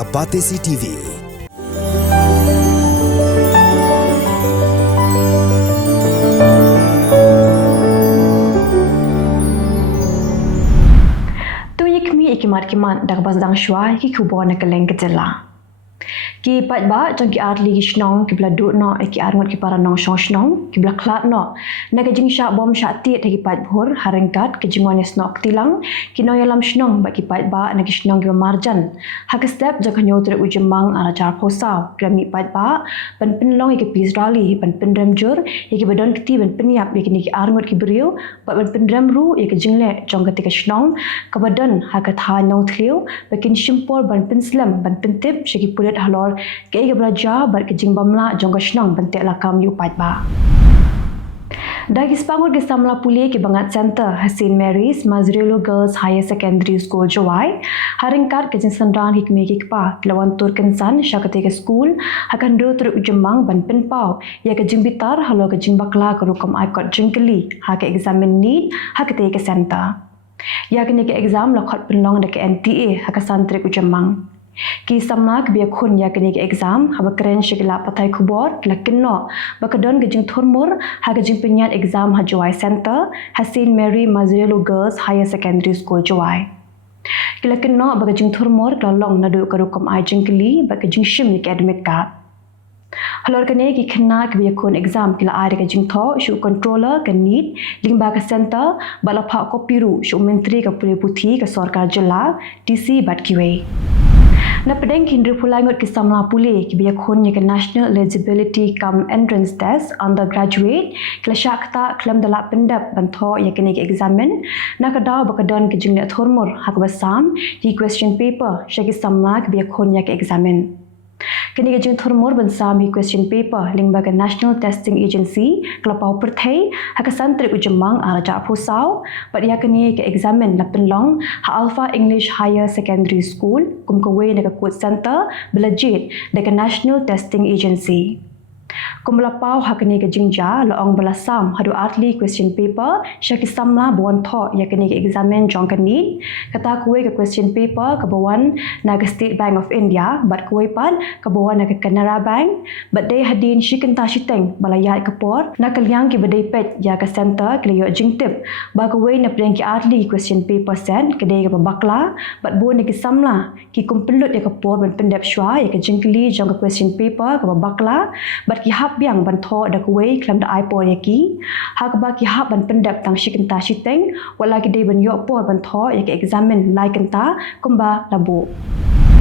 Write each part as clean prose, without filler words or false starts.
ka Pyrthei TV. Kimat dak basdang shwa ki Khubor na Kylleng ke Jylla. Ki pat ba jong ki art ligi snong ki bla du no ki arngot ki para nong shong snong ki bla klat no na ka jing sha bom sha ti ki pat bhur harengkat ki jingwan snok tilang ki no yalam snong ba ki pat ba na ki snong ki marjan ha ka step jong kanyo tre u Jymmang ara char phosau grami pat ba pan pin long ki pis rali pan pin ram jur ki badon ki ti ban pin yap ki ni ki arngot ki brio ba ban pin ram ru ki jingle jong ka ti ka snong ka badon ha ka tha nong thliu ba kin shimpor ban pin slam ban pin tip shi ki pulet halor ke ga belajar bar ke jingbamla jong ka snong ban te lakam yu pat ba. Dagi spangur ke samla puli ke bangat center St Mary's Mazrilo Girls Higher Secondary School Jawai haringkar ke jin sandran hikme ki pa lawan turkensan syakate ke school akan do tur Jymmang ban pen pau ya ke jimbitar halo ke jimbakla ke rukum aikot jingkeli ha ke examen need ha ke te ke center ya ke ni ke exam lakot penlong de ke NTA ha ka santri Jymmang ki samnak bia khun ya kini ke exam haba keren shikla Pyrthei Khubor lakinno bakadon gejing thurmur ha gejing penyat exam ha Jawai center ha St Mary Mazrilo Girls Higher Secondary School Jawai kilakinno bagajing thurmur kalong nadu karukum ai jingkeli bagajing shim ni academic card halor kene ki khna ke bia khun exam kila ai ke jing tho shu controller ke need lingba ka center bala pha ko piru shu menteri ka pure puthi ka sarkar Jylla DC bat kiwe na pedeng hindru pulai ngot ki samla puli ki bia khon ni ke national eligibility cum entrance test undergraduate kla shakta klam dala pendap bantho ya ke ni ke examen na ka daw bakadon ke jingne thormur hak basam ki question paper shaki samla ki bia khon ya ke examen kini ke jing thormur bansam ki question paper lingba ke national testing agency kla pau Pyrthei hak santri Jymmang ara ja phosau but ya ke ni ke examen la penlong ha Alpha English Higher Secondary School kum ko we na ka court center belajit de ke national testing agency kumla pau hakni ke jingja laong bala sam hadu artli question paper shaki samla bon tho yakni ke examen jongkani kata kuwe ke question paper ke bawan naga State Bank of India but kuwe pan ke bawan naga Canara Bank but day hadin shikenta shiteng bala ya ke por na kalyang ki badai pet ya ke center kliyo jingtip ba kuwe na preng ki artli question paper sen ke day ke bakla but bon ni ki samla ki kumpelut ya ke por ban pendep shwa ya ke jingkli jong ke question paper ke bakla but ki hap biang ban tho da kuwe klam da iPod yaki hak ba ki hap ban pendap tang shikenta shiteng wala ki de ban yo por ban tho yaki examen like kenta kumba labu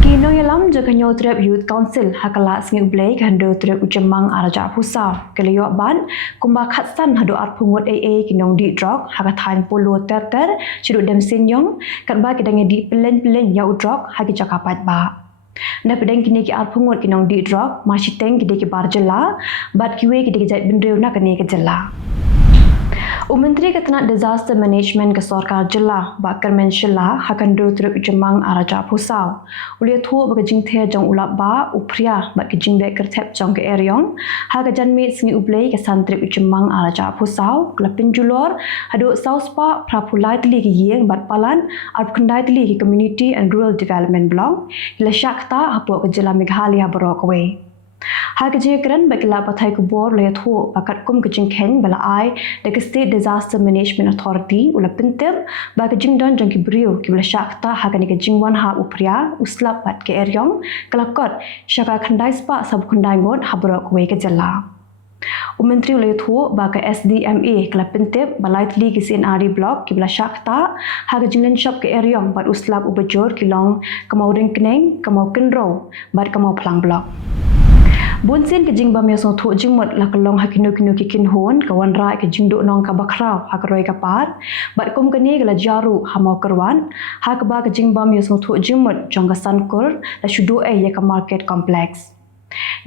ki no yalam jakanyo trap youth council hakala singi blay kan do trap Jymmang araja pusa keliyo ban kumba khatsan hadu art pungut AA ki nong di drug hakathan polo ter chidu dem sinyong kan ba ki dange di pelen ya drug hagi jakapat ba na pedeng kini ki arpungut kinong di drop masiteng ki bar Jylla bat kiwe ki jai bendreu na kene ke Jylla Menteri Ketenat Disaster Management ke Sarkar Jylla bakar menshila hakan do truk Jymmang araja pusau ulia thu baka jingthe jong ulap ba upria bat ki jingbe kertep jong ke eryong ha ka janmi singi ublei ke santri Jymmang araja pusau klapin julor hadu sauspa prapulai tli ki yeng bat palan arp khandai tli ki community and rural development block la shakta hapo ke Jylla Meghalaya barok we ha ke jekran bakila Pyrthei Khubor le thu bakat kum ke jingkhen bala ai de State Disaster Management Authority ula pintep ba ke jingdon jong ki brio ki bala shakta ha ke ni ke jingwan ha upria uslap bat ke eryong kalakot shaka khandai spa sab khandai ngot habrok we ke Jylla Menteri le thu ba ke SDMA kala pintep balai tli ki CNRD block ki bala shakta ha ke jinglen shop ke eryong bat uslap ubajor kilong kamau ringkneng kamau kenro bat kamau plang block Bunsin ke jing bam yosong thu jingmot la kalong hakino kino ki kinhon kawan ra ke jingdo nong ka bakrau hakroi ka par bat kum kani gala jaru hamau karwan hak ba ke jing bam yosong thu jingmot jonga sankur la shudo e ya ka market complex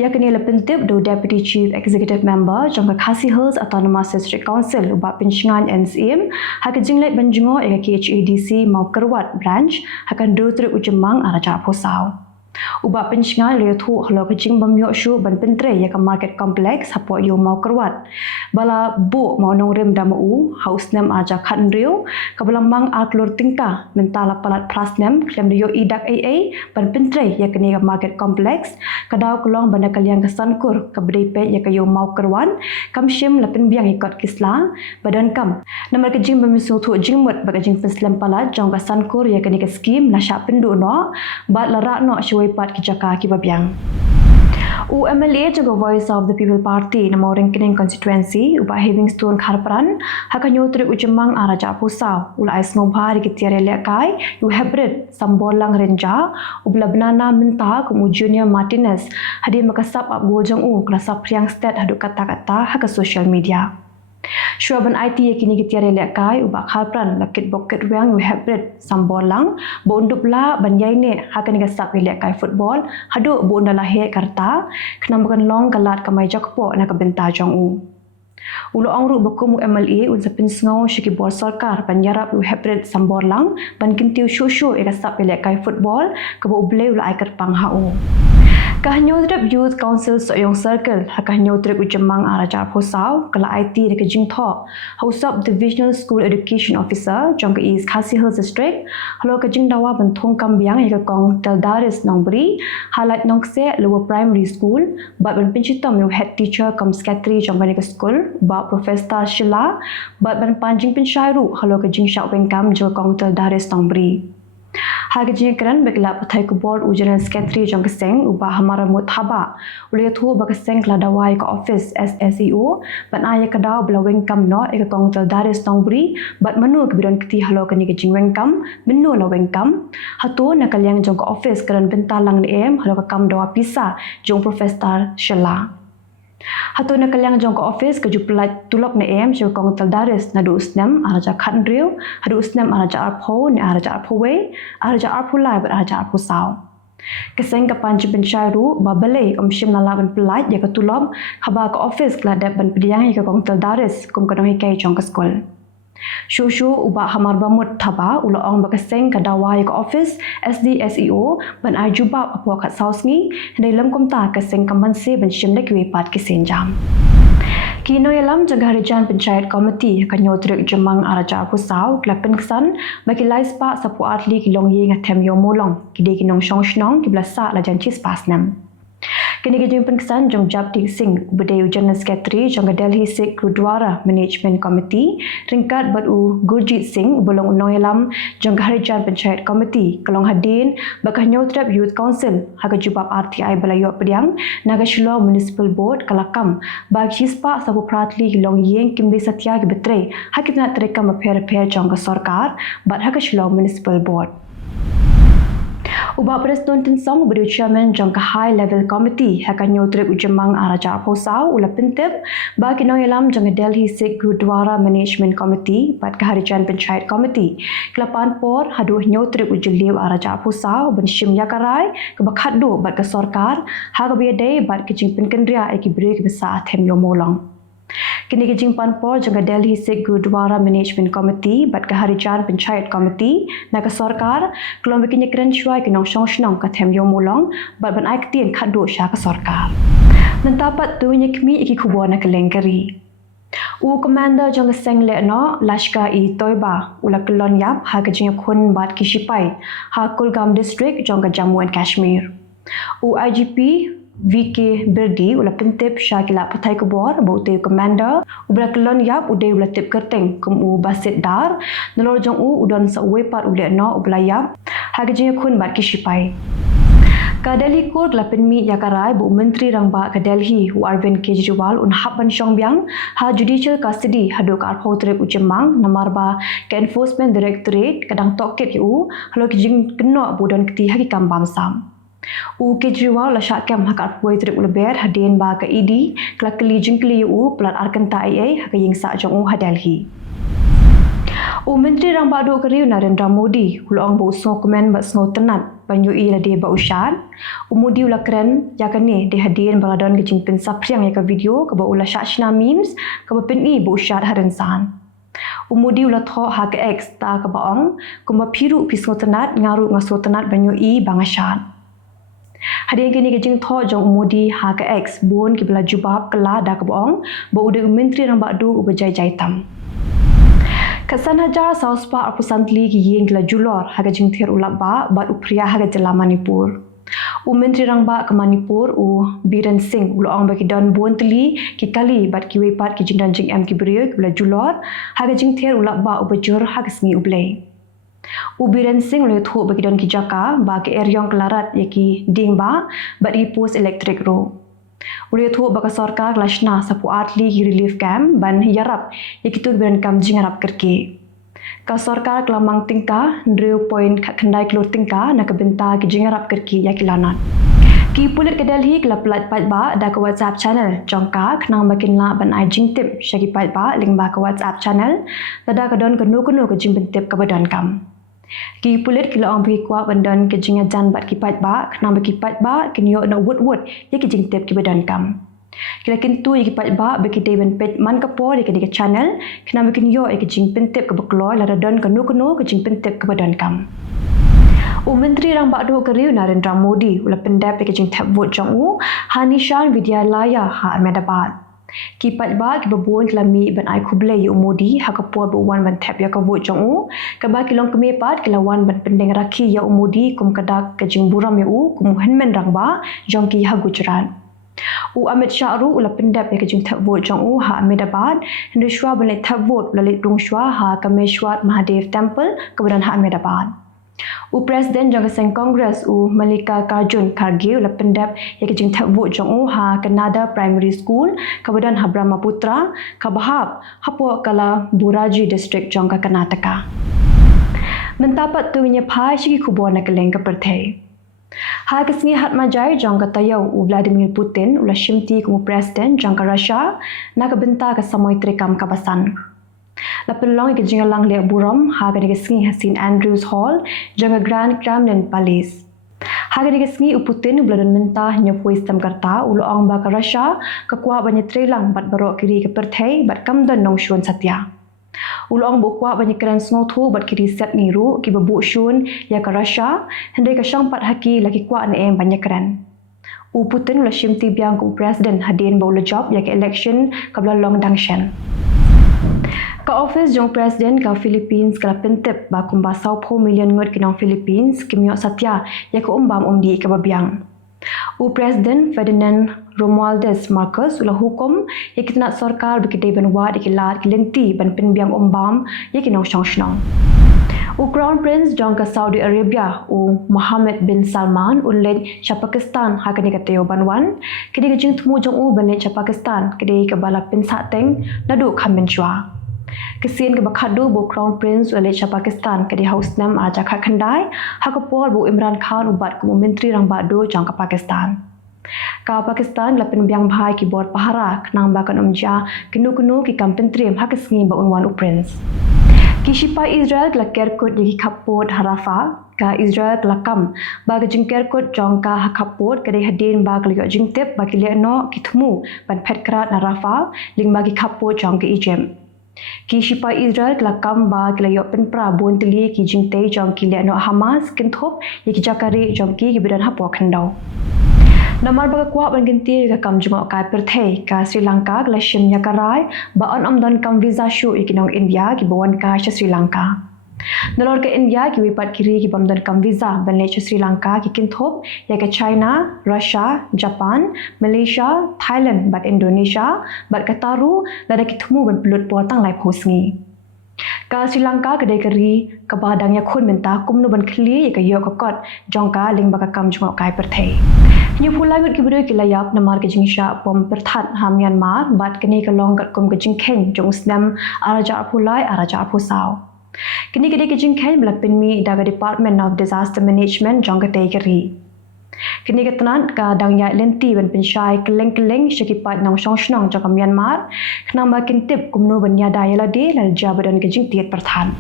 ya kani la pintip do deputy chief executive member jonga Khasi Hills Autonomous District Council ba pinshingan NCM hak jinglai banjingo e ka KHADC mau karwat branch hakan do tru Jymmang araja phosau Uba pencingal le thu halo kecing bamyo shu ban pentre ya ka market complex hapo yo mau kerwat. Bala bu mau nong rem dama u house nem aja khan riu ka bala mang aklor tingka mentala palat pras nem klem yo idak aa ban pentre ya kini ka market complex kadau kelong banda kaliang kesankur ka bdp ya ka yo mau kerwan kam shim la penbiang ikot kisla badan kam namar kecing bamisu thu jingmut ba kecing penslam palat jong ka sankur ya kini ka skim na sha pendu no bat larak no pat kijaka kibabyang. UMLA jaga Voice of the People Party na Maureen Kylleng constituency uba Havingstone Kharparan hakanyotrik Jymmang araja pusau ula ais ngobhar kitiare lekai yu hybrid sambolang renja ubla banana minta kum Junior Martinez hadi makasap ab gojong klasa priang state hadu kata-kata haka social media. Shuaban IT kini kitiare lekai ubak Kharparan lakit boket wang hybrid sambolang bondup la banyai ne hakan gasak lekai football hadu bonda lahe karta kenambakan long kalat kamai jakpo na kabenta jong u. Ulo angru bakum MLA unsa pinsngau shiki bor sarkar panjarap hybrid sambolang ban kintiu shushu gasak lekai football kabo uble ula aikar panghau. Kahnyotrip Youth Council Soyong Circle hakahnyotrip Jymmang araja posau kala IT de kejing tho Hausop Divisional School Education Officer jong ke East Khasi Hills District halo kejing dawa benthong kambiang ya kong Teldaris Nongbri halat nongse Lower Primary School bat ban pinchitom yu head teacher kom secretary jong ke school ba Professor Jylla bat ban panjing pensyairu halo kejing syak wengkam jo kong Teldaris Nongbri. Hagajin kran begla Pyrthei Khubor General Secretary jong keseng ubah hamara muthaba ule thu ba keseng kladawai ka office SSEO ban aya kadaw blowing kam no ek kong Teldaris Nongbri bat manu kebiron keti halo kani ke jingweng kam menu laweng kam hatu na kalyang jong ka office kran bentalang ni em halo ka kam dawa pisa jong Professor Jylla. Hatu na kalyang jong ka office ke juplat tulok na em jong kong Teldaris na du usnem araja khan riu hadu usnem araja arpho ni araja arphowe araja arphulai ber araja arphusau. Keseng ka panci pensyairu babale shim nalaban pelat ya ka tulok khaba ka office kladap ban pediang ya ka kong Teldaris kum ka dong kai jong ka skol. Shushu uba hamar bamut thaba uloong bakaseng kadawai ka office SDSEO ban ajuba apo khat sausngi dalam komta kaseng kamanse ban shimdak wepat kisenjam. Kino yalam jaga harijan panchayat komiti kanyotrik Jymmang araja pusau klapen ksan bagi laispa sapu atli kilong ye ngathem yo molong kide kinong shongshnong kiblasa lajan chis pasnam. Kini kejing penkesan jong Japtik Singh Ubadeu General Secretary jong Delhi Sikh Gurdwara Management Committee ringkat batu Gurjit Singh bolong unoyalam jong harijan panchayat committee kalong hadin bakah nyotrap Youth Council haga jubab RTI balayo pediang naga shlo municipal board kalakam bagi hispa sabu pratli kilong yeng kimbi satya ki betre hakitna tereka maper jong ka sarkar bat haga shlo municipal board. Uba Preston Tinsong beri chairman jong ka high level committee hakan nyotrip Jymmang araja posau ula pintip ba kinong yalam jong Delhi Sikh Gurdwara Management Committee bat ka harijan panchayat committee kelapan por hadu nyotrip ujliw araja posau ban shim yakarai ke bakhadu bat ka sarkar ha ka biade bat ke jing penkendria eki break besa athem yo molong. Kini kejing panpor jangka Delhi Sikh Gurdwara Management Committee bat ke harijan panchayat committee na ke sarkar kelom bikinnya keren syuai kinong shongshnong ka them yo molong bat ban ai ketien khadu sya ke sarkar. Nentapat tunya kmi iki Khubor na kelengkeri. U commander jangka seng le no Lashkar-e Toiba ula kelon yap ha kejing khun bat kishipai ha Kulgam district jangka Jammu and Kashmir. U IGP VK Birdi ula pentip Syakila Pyrthei Khubor bautai commander ubla kelon yap udai ula tip kerteng kum u basit dar nolor jong u udon sa wepat ule no ubla yap hagajing khun bat kishipai. Ka Delhi Court la penmi yakarai bu menteri rangba ka Delhi u Arvind Kejriwal un haban shongbyang ha judicial custody hadu ka arphotrip Jymmang namarba ka enforcement directorate kadang tokit u halo kijing keno budon keti haki kambam sam. U Kejriwal la syakam hakat puai trip ulebet hadin ba ka ED kelak kelijing keli u pelat arkanta IA haka yingsa jong u ha Delhi. U Menteri Rang Badu Keriu Narendra Modi ulong bu usong komen bat sngo tenat banyu i la de ba ushan u Modi ula keren yakane de hadin baladon kijing pensa priang ya ka video ka ba ula shachna memes ka ba pin i bu ushat harensan. U Modi ula tho ha ka X ta ka baong kumba phiru pisngo tenat ngaru ngaso tenat banyu i bangashan. Hadian kini ke jing tho jong umudi ha ke X bon ki bela jubab kela da ke boong ba ude menteri rang bakdu ubajai jaitam. Kesan hajar sauspa apusantli ki yeng kela julor ha ke jing thir ulap ba bat upria ha ke Jylla Manipur. Menteri Rangba ke Manipur Biren Singh ulang bagi don buan teli ki kali bat ki wepat ki jingdan jing M ki beriu ki bela julor haga jing thier ulak ba ubajur haga sengi ublei. Biren Singh le thu bagi don ki jaka ba ki eryong kelarat ya ki ding ba bat i post elektrik ro. Ule thu baka sarkar lashna sapu atli ki relief camp ban yarap ya ki tu biren kam jing arap kerke. Ka sarkar kelamang tingka drill point khandai klo tingka na ke benta ki jingarap kerki ya kilanat ki pulit ke Delhi kala plat pat ba da ke WhatsApp channel jongka khnang bakin la ban ai jing tip shagi pat ba ling ba ke WhatsApp channel tada ke don ke nu ke jing bentip ke badan kam ki pulit kila ong bagi kwa bandan ke jing jan bat ki pat ba khnang bagi pat ba kinyo na wut ya ki jing tip ki badan kam kila kintu iki pat ba beki deben pet man kapor iki ke channel kena bikin yo iki jing pentep ke bekloy la don kanu ke jing pentep ke badan kam Menteri rang bakdo keriu Narendra Modi ula pendep iki jing tap vote jong Hanishan Vidyalaya ha Ahmedabad ki pat ba ki babon kelami ban ai khuble yu Modi ha kapor bu wan ban tap ya ka vote jong ka ba kilong keme pat kelawan ban pendeng rakhi ya Modi kum kadak ke jing buram yu kum henmen rang ba jong ki ha Gujarat Amit Shah ru ula pendap ke jing thap vote jong ha Ahmedabad hendu shwa bale thap vote lalit rung shwa ha Kameshwar Mahadev Temple kebadan ha Ahmedabad Presiden jong seng Congress Malika Karjun Kharge ula pendap ke jing thap vote jong ha Kanada Primary School kebadan ha Brahmaputra kabahap hapo kala Buraji District jong ka Karnataka mentapat tunya phai shi Khubor na Kylleng ke Pyrthei Ha kesngi hat majai jong ka tayau Vladimir Putin ula shimti kumu presiden jong ka Russia na ka benta ka samoy trikam kabasan. La pelong ke jingalang le buram ha ka kesngi St Andrews Hall jong ka Grand Kremlin Palace. Ha ka kesngi Putin ubladon menta hanya puistam karta ulo ong ba ka Russia ka kwa banya trilang bat barok kiri ke Pyrthei bat kamdan nong shun satya. Ulong bukwa banyak keren snothu bat kiri set niru ki babu shun ya ka Russia hendai ka syangpat haki laki kwa ne em banyak keren. Putin ula shimti biang ku presiden hadin ba ula job ya ka election kabla long dangshan. Ka office jong presiden ka Philippines kala pentep ba kumba 10 million ngot kinong Philippines kimyo satya ya ka umbam umdi ka babiang. Presiden Ferdinand Romualdez Marcos ula hukum ya kitna sarkar bikidai ban wad ikilat kilenti ban pinbiang umbam ya kinong shnong. Crown Prince jong ka Saudi Arabia Mohammed bin Salman ulet sha Pakistan hakani ka teo banwan kidi ka jing tmu jong banet sha Pakistan kidi ka bala pin sateng nadu khamen chwa. Kesien ke bakhadu bu Crown Prince ulet sha Pakistan kidi house nam aja kha khandai hakapor bu Imran Khan ubat ku menteri rang bado jong ka Pakistan. Ka Pakistan lapin biang bhai ki bor pahara khnang ba kan umja kinu ki kampentrim hakesngi ba unwan Prince. Kishipa Israel kala kerkut di kapot harafa ka Israel kala kam ba ka jing kerkut jong ka hakapot kade hadin ba kala jing tep ba kile no kitmu ban phetkrat na rafa ling ba ki kapot jong ke Egypt. Kishipa Israel kala kam ba kala yo pen pra bon tli ki jing te jong kile no Hamas kinthop ye ki jakari jong ki bidan hapo khandau. Namar baga kwa ban ginti ka kam juma ka Pyrthei ka Sri Lanka kala shim yakarai ba on amdan kam visa show ikinong India ki bawan ka Sri Lanka. Nalor ke India ki wipat kiri ki bamdan kam visa ban le Sri Lanka ki kinthop ya ke China, Russia, Japan, Malaysia, Thailand bat Indonesia bat Kataru lada ki thmu ban pelut potang lai phosngi. Ka Sri Lanka kedai keri ka badang ya khun menta kumnu ban khli ya ka yo kokot jongka ling baka kam juma kai Pyrthei. Nyu pulai gut ki buru ki layap namar ke jingsha pom Pyrthat ha Myanmar bat kini ka long kat kum ke jingkheng jong snam araja pulai araja phusau. Kini kedai ke jingkheng bla pinmi daga Department of Disaster Management jong ka tei keri. Kini ka tanan ka dang ya lenti ban pinshai Kylleng syakipat nang song jong ka Myanmar khnang ba kintip kumnu ban ya dayala de lal jabadan ke jing tiet Pyrthan.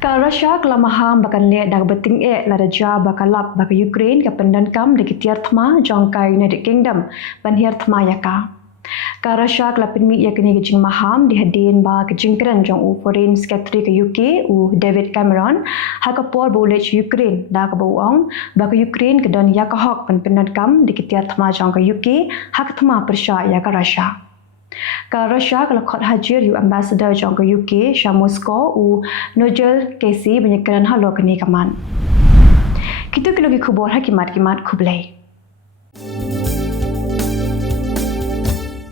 Ka Russia kelamaham bakan le dag beting la raja bakalap baka Ukraine ka pendan kam de kitiar thma jong ka United Kingdom ban hier thma yaka. Ka Russia kelapin mi ya kini gejing maham dihadin ba gejing keren jong u foreign secretary ke UK u David Cameron ha ka por boleh Ukraine da ka bawang ba ke Ukraine ke dan ya ka hok penpenan kam dikitiar thma jong ke UK ha ka thma persya ya ka Russia. Ka Russia kalau khot hajir yu ambassador jong ke UK sha Moscow u Nigel Casey banyak keren halo kini kaman. Kita kelogi khubor hakimat kimat khublai.